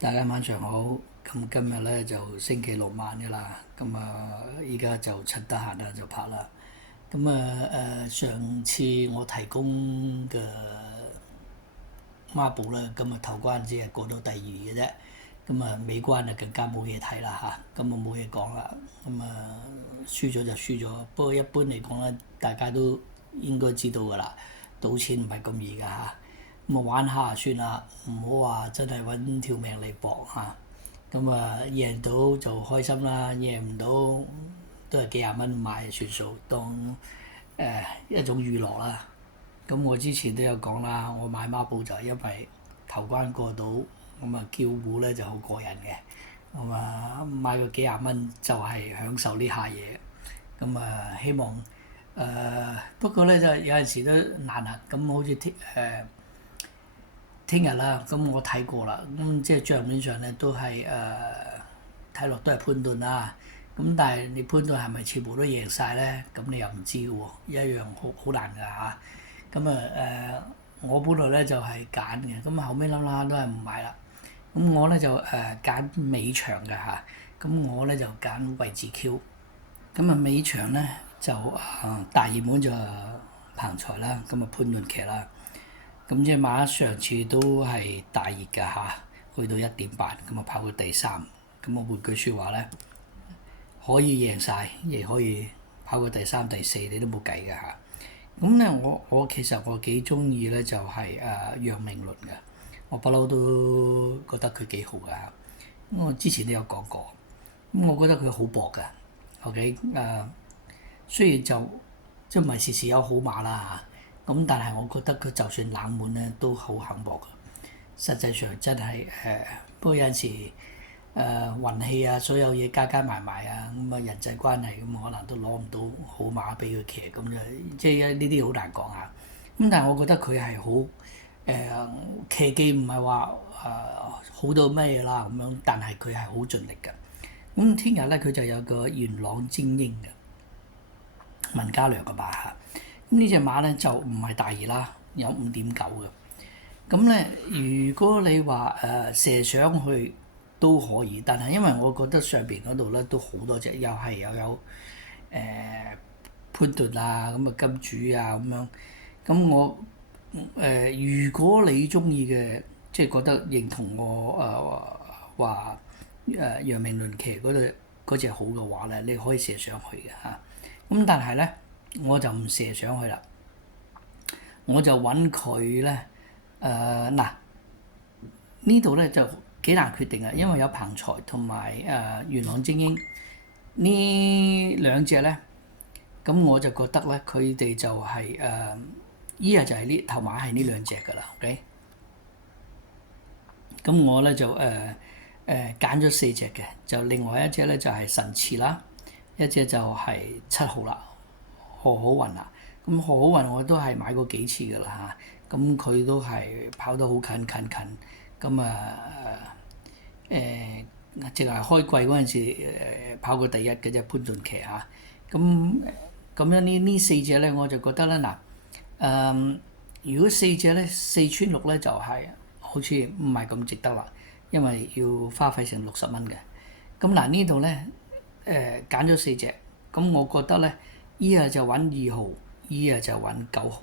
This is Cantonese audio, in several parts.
大家晚上好，咁今日咧就星期六晚嘅啦，咁依家就趁得閒啦就拍啦。上次我提供嘅孖寶咧，頭關只係過到第二嘅啫，尾關就更加冇嘢睇啦嚇，冇嘢講啦，輸咗就輸咗。不過一般嚟講咧，大家都應該知道㗎啦，賭錢唔係咁易㗎嚇。玩下算啦，唔好話真係揾條命嚟搏嚇。贏到就開心啦，贏唔到都係幾廿蚊買就算數，當一種娛樂啦。我之前都有講啦，我買孖寶就係因為頭關過到，叫糊咧就好過癮嘅。買個幾廿蚊就係享受呢下嘢。希望不過咧就有陣時都難啊。好似聽日啦，我睇過啦，即係帳面上咧都係睇落都係潘頓啦。但係你潘頓係咪全部都贏晒咧？咁你又唔知嘅喎，一樣好難㗎嚇。我本來咧就係揀嘅，後尾諗諗都係唔買啦。我咧就揀尾場嘅嚇，我咧就揀位置 Q。尾場咧就大熱門就彭財啦，潘頓騎啦。隻馬上次都係大熱㗎嚇，去到1.8，跑到第三。換句説話咧，可以贏晒，亦可以跑過第三、第四，你都冇計㗎嚇。我其實我幾中意咧就係楊明倫嘅，我不嬲都覺得佢幾好㗎嚇。我之前都有講過，我覺得佢好搏㗎。OK 雖然就即唔係時時有好馬啦嚇，但係我覺得佢就算冷門咧都好肯搏㗎。實際上真係不過有陣時運氣啊，所有嘢加加埋埋啊，人際關係可能都攞唔到好馬俾佢騎，即係呢啲好難講下。但係我覺得佢係好騎技唔係話好到咩啦但係佢係好盡力㗎。聽日咧佢就有個元朗精英嘅文家良嘅馬嚇。呢隻馬咧就唔係大熱啦，有5.9嘅。如果你話射上去都可以，但係因為我覺得上邊嗰度咧都好多隻，又有潘頓啊，金主啊咁樣。如果你中意嘅，即係覺得認同我話楊明倫騎嗰隻好嘅話咧，你可以射上去嘅嚇。但係咧，我就唔射上去啦，我就揾佢咧呢度咧就幾難決定啊，因為有彭財同埋元朗精英呢兩隻咧，我就覺得咧佢哋就係依日就係呢頭馬係呢兩隻㗎啦。OK，我咧就揀咗4隻嘅，就另外一隻咧就係神馳啦，一隻就係7號啦，何好運啦。何好運我都係買過幾次㗎啦嚇，佢都係跑得好近。淨係開季嗰陣時跑過第一嘅隻潘頓騎嚇。咁樣呢4隻咧，我就覺得咧如果4隻咧4穿6咧就係好似唔係咁值得啦，因為要花費成60蚊嘅。呢度咧揀咗4隻，我覺得咧依日就揾2號，依日就揾9號。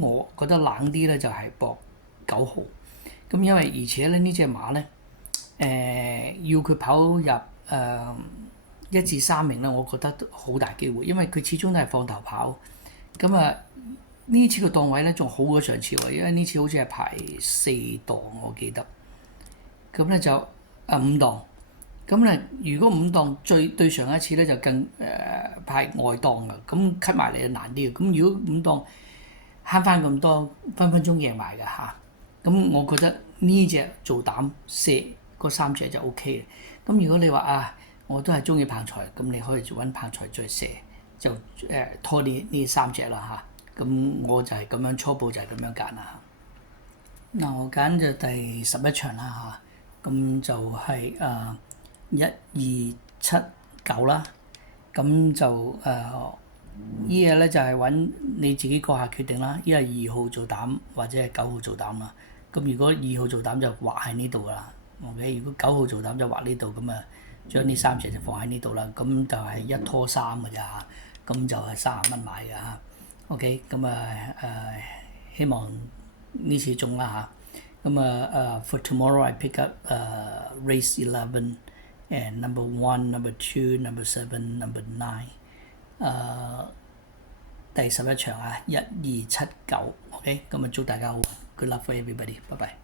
我覺得冷啲咧就係搏9號。因為而且咧呢隻馬咧要佢跑入1至3名咧，我覺得好大機會，因為佢始終都係放頭跑。呢次個檔位咧仲好過上次喎，因為呢次好似係排4檔我記得。就5檔。如果5檔對上一次咧就更排外檔㗎，cut 埋嚟就難啲嘅。如果5檔慳翻咁多，分分鐘贏埋㗎嚇。我覺得呢隻做膽射嗰3隻就 OK 嘅。如果你話我都係中意彭財，你可以揾彭財再射，就拖呢3隻啦嚇。我就係咁樣初步就係咁樣揀啦。我揀就第11場啦嚇，就係1、2、7、9啦。依日咧就係揾你自己閣下決定啦，依係2號做膽或者係9號做膽啦。如果2號做膽就畫喺呢度㗎啦， OK， 如果9號做膽就畫呢度，咁啊將呢3隻就放喺呢度啦。咁就係1拖3嘅咋嚇，咁就係30蚊買嘅嚇。OK，咁希望呢次中啦嚇。咁for tomorrow I pick up race 11 and number 1, number 2, number 7, number 9。第11場啊，1、2、7、9。OK，咁祝大家好運。Good luck for everybody。拜拜。